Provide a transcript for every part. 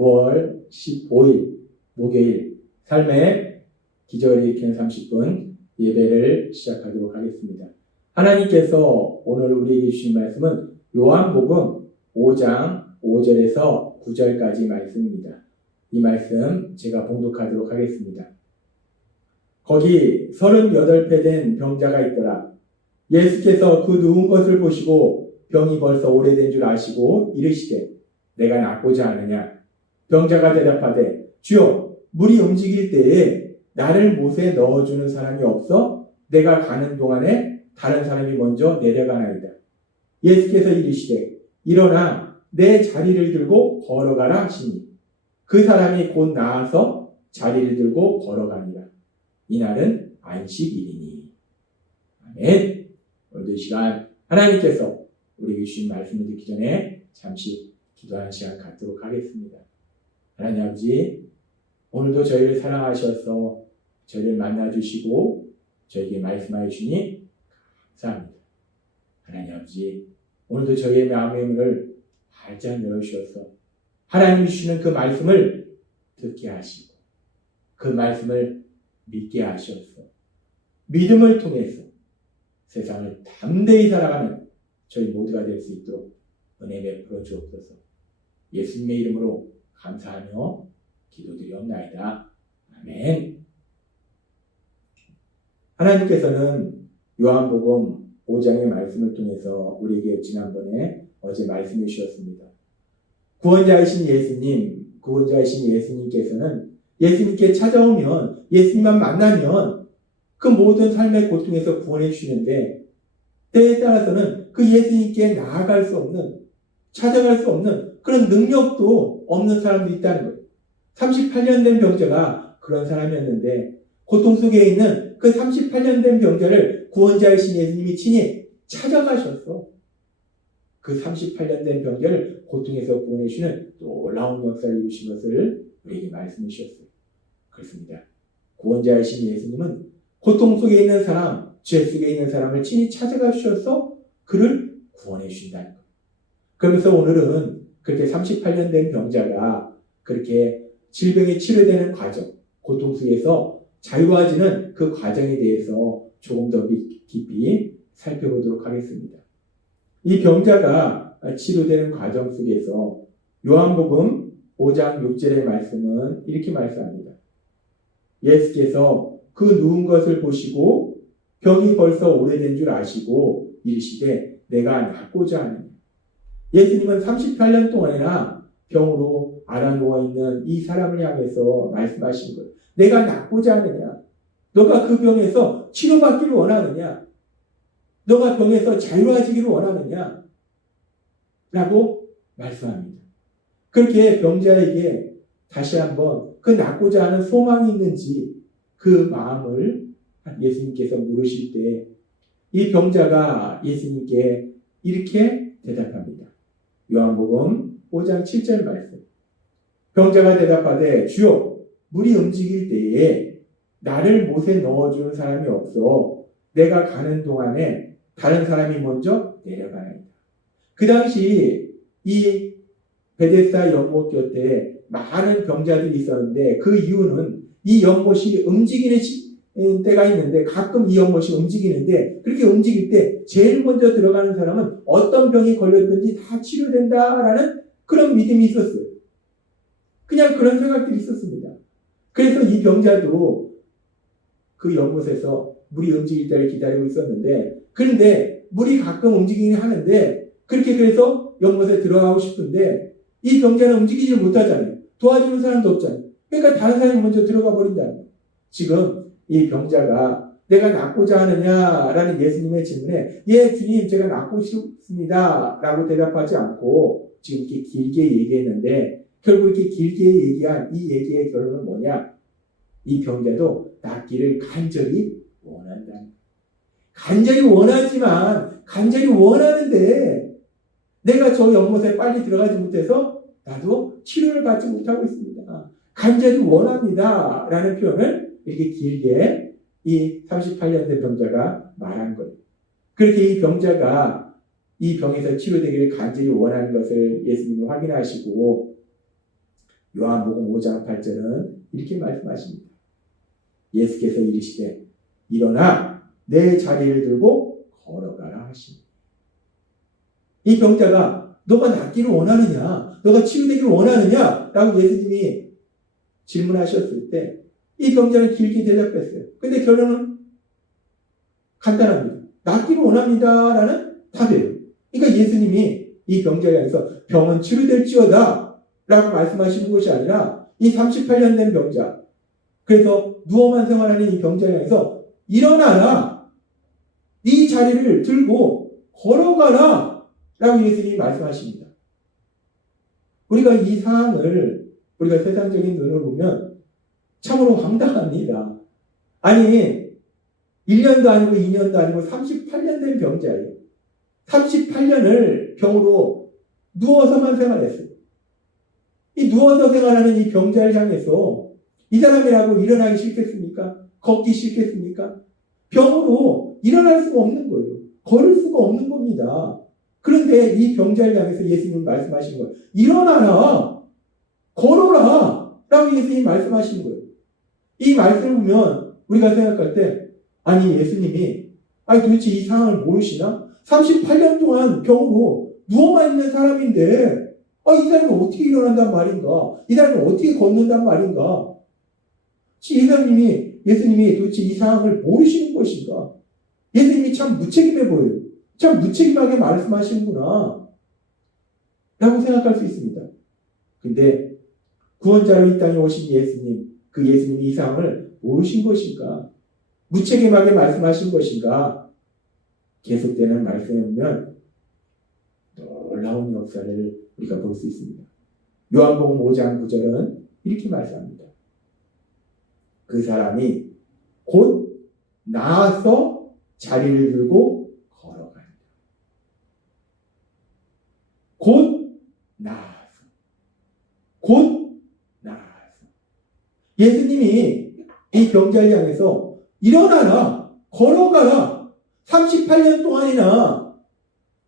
9월 15일 목요일 삶의 기적을 일으키는 30분 예배를 시작하도록 하겠습니다. 하나님께서 오늘 우리에게 주신 말씀은 요한복음 5장 5절에서 9절까지 말씀입니다. 이 말씀 제가 봉독하도록 하겠습니다. 거기 38배 된 병자가 있더라. 예수께서 그 누운 것을 보시고 병이 벌써 오래된 줄 아시고 이르시되 내가 낫고자 하느냐? 병자가 대답하되 주여 물이 움직일 때에 나를 못에 넣어주는 사람이 없어 내가 가는 동안에 다른 사람이 먼저 내려가나이다. 예수께서 이르시되 일어나 내 자리를 들고 걸어가라 하시니 그 사람이 곧 나아서 자리를 들고 걸어가니라. 이날은 안식일이니. 아멘. 오늘도 이 시간 하나님께서 우리에게 주신 말씀을 듣기 전에 잠시 기도하는 시간 갖도록 하겠습니다. 하나님 아버지, 오늘도 저희를 사랑하셔서 저희를 만나주시고 저에게 말씀하여 주시니 감사합니다. 하나님 아버지, 오늘도 저희의 마음의 문을 활짝 열어주셔서 하나님이 주시는 그 말씀을 듣게 하시고 그 말씀을 믿게 하셔서 믿음을 통해서 세상을 담대히 살아가는 저희 모두가 될 수 있도록 은혜 베풀어 주옵소서. 예수님의 이름으로 감사하며 기도드리옵나이다. 아멘. 하나님께서는 요한복음 5장의 말씀을 통해서 우리에게 지난번에 어제 말씀해 주셨습니다. 구원자이신 예수님께서는 예수님께 찾아오면 예수님만 만나면 그 모든 삶의 고통에서 구원해 주시는데 때에 따라서는 그 예수님께 나아갈 수 없는, 찾아갈 수 없는 그런 능력도 없는 사람도 있다는 거예요. 38년 된 병자가 그런 사람이었는데 고통 속에 있는 그 38년 된 병자를 구원자이신 예수님이 친히 찾아가셨어. 그 38년 된 병자를 고통에서 구원해 주시는 놀라운 역사를 이루신 것을 우리에게 말씀해 주셨어요. 그렇습니다. 구원자이신 예수님은 고통 속에 있는 사람, 죄 속에 있는 사람을 친히 찾아가 주셔서 그를 구원해 주신다는 거예요. 그러면서 오늘은 그렇게 38년 된 병자가 그렇게 질병이 치료되는 과정, 고통 속에서 자유해지는 그 과정에 대해서 조금 더 깊이 살펴보도록 하겠습니다. 이 병자가 치료되는 과정 속에서 요한복음 5장 6절의 말씀은 이렇게 말씀합니다. 예수께서 그 누운 것을 보시고 병이 벌써 오래된 줄 아시고 이르시되 내가 낫고자 하느냐. 예수님은 38년 동안이나 병으로 앓아누워 있는 이 사람을 향해서 말씀하신 거예요. 내가 낫고자 하느냐. 너가 그 병에서 치료받기를 원하느냐. 너가 병에서 자유해지기를 원하느냐. 라고 말씀합니다. 그렇게 병자에게 다시 한번 그 낫고자 하는 소망이 있는지 그 마음을 예수님께서 물으실 때 이 병자가 예수님께 이렇게 대답합니다. 요한복음 5장 7절 말씀. 병자가 대답하되 주여 물이 움직일 때에 나를 못에 넣어주는 사람이 없어 내가 가는 동안에 다른 사람이 먼저 내려가나이다. 그 당시 이 베데스다 연못 곁에 많은 병자들이 있었는데 그 이유는 이 연못이 움직이는 때가 있는데 가끔 이 연못이 움직이는데 그렇게 움직일 때 제일 먼저 들어가는 사람은 어떤 병이 걸렸든지 다 치료된다라는 그런 믿음이 있었어요. 그냥 그런 생각들이 있었습니다. 그래서 이 병자도 그 연못에서 물이 움직일 때를 기다리고 있었는데 그런데 물이 가끔 움직이긴 하는데 그렇게 그래서 연못에 들어가고 싶은데 이 병자는 움직이지 못하잖아요. 도와주는 사람도 없잖아요. 그러니까 다른 사람이 먼저 들어가 버린다는 거예요. 지금 이 병자가 내가 낫고자 하느냐라는 예수님의 질문에 예 주님 제가 낫고 싶습니다 라고 대답하지 않고 지금 이렇게 길게 얘기했는데 결국 이렇게 길게 얘기한 이 얘기의 결론은 뭐냐. 이 병자도 낫기를 간절히 원한다. 간절히 원하지만 간절히 원하는데 내가 저 연못에 빨리 들어가지 못해서 나도 치료를 받지 못하고 있습니다. 간절히 원합니다 라는 표현을 이렇게 길게 이 38년 된 병자가 말한 거예요. 그렇게 이 병자가 이 병에서 치료되기를 간절히 원하는 것을 예수님이 확인하시고 요한복음 5장 8절은 이렇게 말씀하십니다. 예수께서 이르시되 일어나 내 자리를 들고 걸어가라 하시니. 이 병자가 너가 낫기를 원하느냐? 너가 치유되기를 원하느냐? 라고 예수님이 질문하셨을 때 이 병자는 길게 대답했어요. 근데 결론은 간단합니다. 낫기를 원합니다. 라는 답이에요. 그러니까 예수님이 이 병자에 대해서 병은 치료될지어다 라고 말씀하시는 것이 아니라 이 38년 된 병자, 그래서 누워만 생활하는 이 병자에 대해서 일어나라, 네 자리를 들고 걸어가라 라고 예수님이 말씀하십니다. 우리가 이 상황을 우리가 세상적인 눈으로 보면 참으로 황당합니다. 아니 1년도 아니고 2년도 아니고 38년 된 병자예요. 38년을 병으로 누워서만 생활했어요. 이 누워서 생활하는 이 병자를 향해서 이 사람이라고 일어나기 싫겠습니까? 걷기 싫겠습니까? 병으로 일어날 수가 없는 거예요. 걸을 수가 없는 겁니다. 그런데 이 병자를 향해서 예수님은 말씀하신 거예요. 일어나라! 걸어라! 라고 예수님이 말씀하신 거예요. 이 말씀을 보면 우리가 생각할 때 아니 예수님이 도대체 이 상황을 모르시나? 38년 동안 병으로 누워만 있는 사람인데 이 사람이 어떻게 일어난단 말인가? 이 사람이 어떻게 걷는단 말인가? 예수님이 도대체 이 상황을 모르시는 것인가? 예수님이 참 무책임해 보여요. 참 무책임하게 말씀하시는구나 라고 생각할 수 있습니다. 근데 구원자로 이 땅에 오신 예수님, 그 예수님이 이 상황을 모르신 것인가? 무책임하게 말씀하신 것인가? 계속되는 말씀에 보면 놀라운 역사를 우리가 볼 수 있습니다. 요한복음 5장 9절은 이렇게 말씀합니다. 그 사람이 곧 나아서 자리를 들고 걸어간다. 곧 나아서. 예수님이 이 병자를 향해서 일어나라, 걸어가라. 38년 동안이나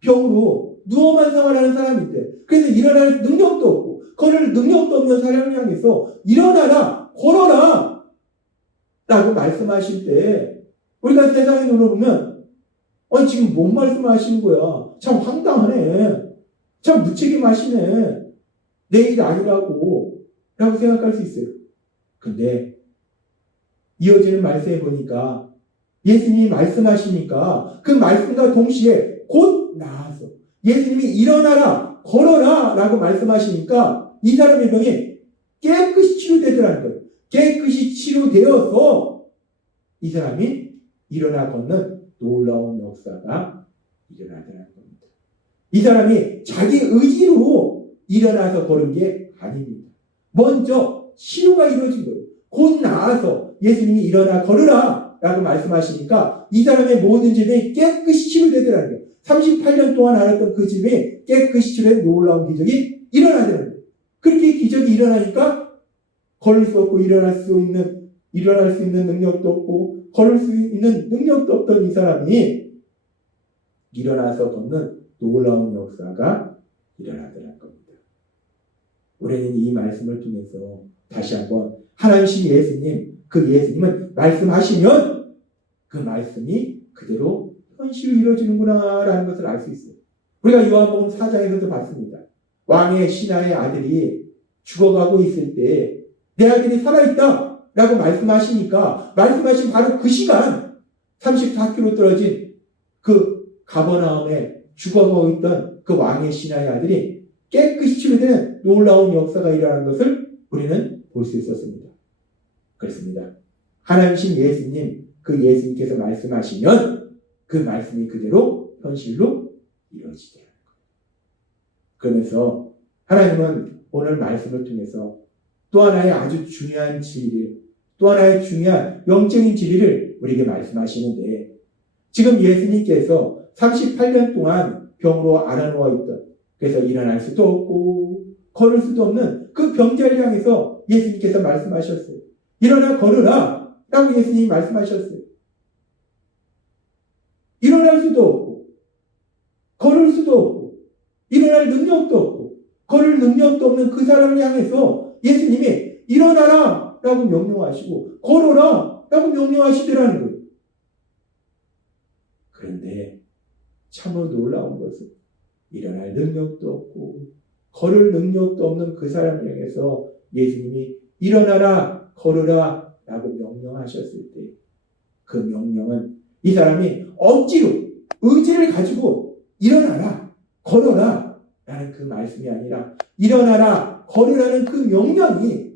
병으로 누워만 생활하는 사람인데, 그래서 일어날 능력도 없고 걸을 능력도 없는 사람을 향해서 일어나라, 걸어라 라고 말씀하실 때 우리가 세상에 눈으로 보면 지금 뭔 말씀하시는 거야? 참 황당하네. 참 무책임하시네. 내 일 아니라고 라고 생각할 수 있어요. 근데 이어지는 말씀에 보니까 예수님이 말씀하시니까 그 말씀과 동시에 곧 나아서 예수님이 일어나라, 걸어라 라고 말씀하시니까 이 사람의 병이 깨끗이 치유되더라는 거예요. 깨끗이 치유되어서 이 사람이 일어나 걷는 놀라운 역사가 일어나더라는 겁니다. 이 사람이 자기 의지로 일어나서 걸은 게 아닙니다. 먼저 치유가 이루어진 거예요. 곧 나아서 예수님이 일어나 걸으라 라고 말씀하시니까 이 사람의 모든 질병이 깨끗이 치유되더라는 거예요. 38년 동안 앓았던 그 질병이 깨끗이 치유된 놀라운 기적이 일어나더라는 거예요. 그렇게 기적이 일어나니까 걸을 수 없고 일어날 수 있는 능력도 없고 걸을 수 있는 능력도 없던 이 사람이 일어나서 걷는 놀라운 역사가 일어나더라는 겁니다. 우리는 이 말씀을 통해서 다시 한번 하나님이신 예수님, 그 예수님은 말씀하시면 그 말씀이 그대로 현실로 이루어지는구나 라는 것을 알 수 있어요. 우리가 요한복음 4장에서도 봤습니다. 왕의 신하의 아들이 죽어가고 있을 때 내 아들이 살아있다 라고 말씀하시니까 말씀하신 바로 그 시간 34km 떨어진 그 가버나움에 죽어가고 있던 그 왕의 신하의 아들이 깨끗이 치유되는 놀라운 역사가 일어나는 것을 우리는 볼 수 있었습니다. 그렇습니다. 하나님이신 예수님, 그 예수님께서 말씀하시면 그 말씀이 그대로 현실로 이루어지게 하는 거예요. 그러면서 하나님은 오늘 말씀을 통해서 또 하나의 아주 중요한 진리를, 또 하나의 중요한 영적인 진리를 우리에게 말씀하시는데, 지금 예수님께서 38년 동안 병으로 앓아누워 있던, 그래서 일어날 수도 없고 걸을 수도 없는 그 병자를 향해서 예수님께서 말씀하셨어요. 일어나 걸으라 라고 예수님이 말씀하셨어요. 일어날 수도 없고 걸을 수도 없고 일어날 능력도 없고 걸을 능력도 없는 그 사람을 향해서 예수님이 일어나라 라고 명령하시고 걸어라 라고 명령하시더라는 거예요. 그런데 참으로 놀라운 것은 일어날 능력도 없고 걸을 능력도 없는 그 사람을 향해서 예수님이 일어나라 걸으라 라고 명령하셨을 때 그 명령은 이 사람이 억지로 의지를 가지고 일어나라 걸어라 라는 그 말씀이 아니라 일어나라 걸으라는 그 명령이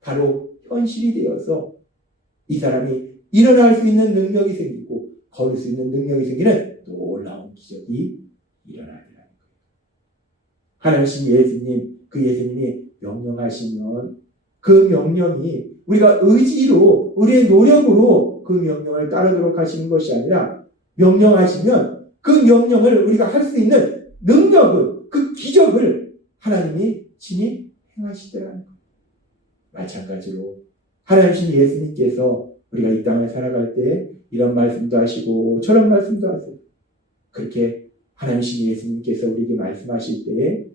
바로 현실이 되어서 이 사람이 일어날 수 있는 능력이 생기고 걸을 수 있는 능력이 생기는 놀라운 기적이 일어나더라는 거예요. 하나님 예수님, 그 예수님이 명령하시면 그 명령이 우리가 의지로 우리의 노력으로 그 명령을 따르도록 하시는 것이 아니라 명령하시면 그 명령을 우리가 할 수 있는 능력을, 그 기적을 하나님이 친히 행하시더라는 거예요. 마찬가지로 하나님이신 예수님께서 우리가 이 땅을 살아갈 때 이런 말씀도 하시고 저런 말씀도 하세요. 그렇게 하나님이신 예수님께서 우리에게 말씀하실 때,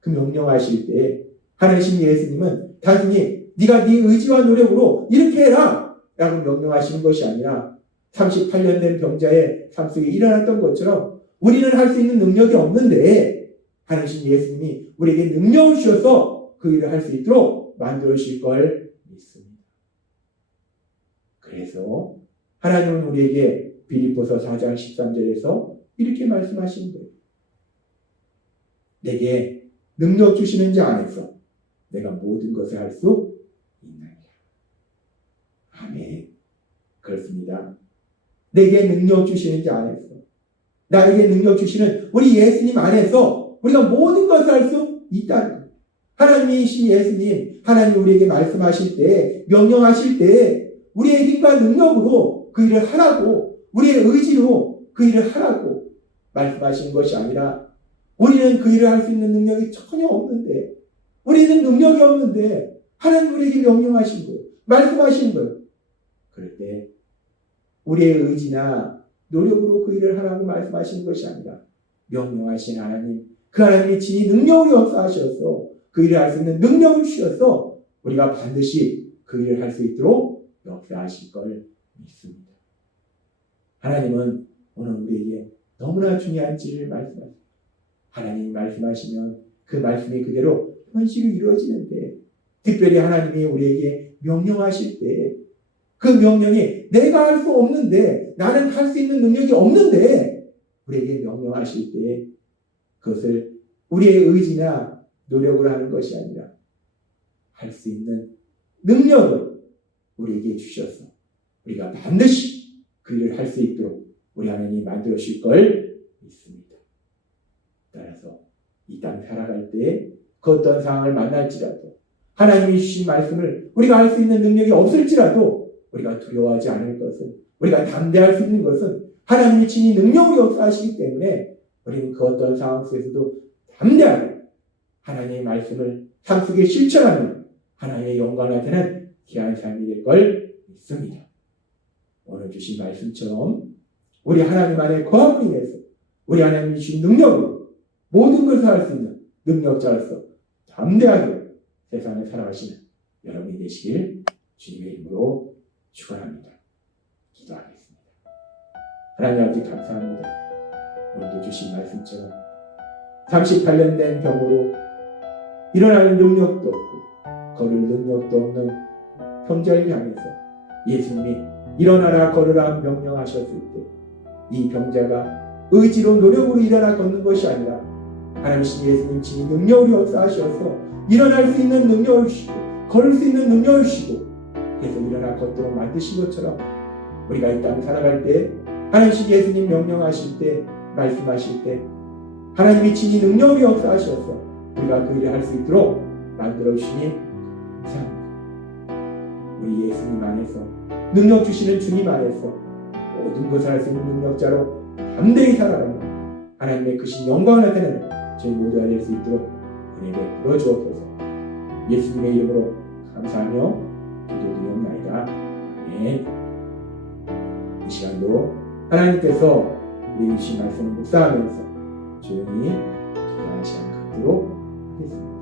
그 명령하실 때 하나님이신 예수님은 단순히 네가 네 의지와 노력으로 이렇게 해라 라고 명령하시는 것이 아니라 38년 된 병자의 삶 속에 일어났던 것처럼 우리는 할 수 있는 능력이 없는데 하나님이신 예수님이 우리에게 능력을 주셔서 그 일을 할 수 있도록 만들어 주실 걸 믿습니다. 그래서 하나님은 우리에게 빌립보서 4장 13절에서 이렇게 말씀하시는 거예요. 내게 능력 주시는 자 안에서 내가 모든 것을 할 수 있느니라. 아멘. 그렇습니다. 내게 능력 주시는 자 안에서, 나에게 능력 주시는 우리 예수님 안에서 우리가 모든 것을 할 수 있다는 거예요. 하나님이신 예수님, 하나님 우리에게 말씀하실 때, 명령하실 때 우리의 힘과 능력으로 그 일을 하라고, 우리의 의지로 그 일을 하라고 말씀하시는 것이 아니라 우리는 그 일을 할 수 있는 능력이 전혀 없는데, 우리는 능력이 없는데 하나님 우리에게 명령하신 거예요. 말씀하신 거예요. 그럴 때 우리의 의지나 노력으로 그 일을 하라고 말씀하시는 것이 아니라 명령하신 하나님, 그 하나님이 친히 능력을 역사하셔서 그 일을 할 수 있는 능력을 주셔서 우리가 반드시 그 일을 할 수 있도록 역사하실 걸 믿습니다. 하나님은 오늘 우리에게 너무나 중요한 진리를 말씀하십니다. 하나님이 말씀하시면 그 말씀이 그대로 현실로 이루어지는데, 특별히 하나님이 우리에게 명령하실 때 그 명령이 내가 할 수 없는데, 나는 할 수 있는 능력이 없는데 우리에게 명령하실 때 그것을 우리의 의지나 노력을 하는 것이 아니라 할 수 있는 능력을 우리에게 주셔서 우리가 반드시 그 일을 할 수 있도록 우리 하나님이 만들어 주실 걸 믿습니다. 따라서 이 땅 살아갈 때 그 어떤 상황을 만날지라도 하나님이 주신 말씀을 우리가 할 수 있는 능력이 없을지라도 우리가 두려워하지 않을 것은, 우리가 담대할 수 있는 것은 하나님이 친히 능력으로 역사하시기 때문에 우리는 그 어떤 상황 속에서도 담대하게 하나님의 말씀을 삶 속에 실천하는 하나님의 영광 나타나는 귀한 삶이 될 걸 믿습니다. 오늘 주신 말씀처럼 우리 하나님 안에 거함으로 인해서 우리 하나님이 주신 능력으로 모든 것을 할 수 있는 능력자로서 담대하게 세상을 살아가시는 여러분이 되시길 주님의 이름으로 축원합니다. 기도하겠습니다. 하나님 아버지 감사합니다. 오늘도 주신 말씀처럼 38년 된 병으로 일어날 능력도 없고 걸을 능력도 없는 병자를 향해서 예수님이 일어나라 걸으라 명령하셨을 때 이 병자가 의지로 노력으로 일어나 걷는 것이 아니라 하나님이신 예수님 친히 능력으로 역사하셔서 일어날 수 있는 능력을 주시고 걸을 수 있는 능력을 주시고 그래서 일어나 걷도록 만드신 것처럼 우리가 이 땅 살아갈 때 하나님이신 예수님 명령하실 때, 말씀하실 때 하나님이 친히 능력으로 역사하셔서 우리가 그 일을 할 수 있도록 만들어 주시니 감사합니다. 우리 예수님 안에서, 능력 주시는 주님 안에서 모든 것을 할 수 있는 능력자로 담대히 살아가며 하나님의 크신 영광을 나타내는 저희 모두가 될 수 있도록 은혜를 베풀어 주옵소서. 예수님의 이름으로 감사하며 기도드리옵나이다. 아멘. 이 시간도 하나님께서 우리 주신 말씀을 묵상하면서 조용히 기도하는 시간 갖도록 하겠습니다.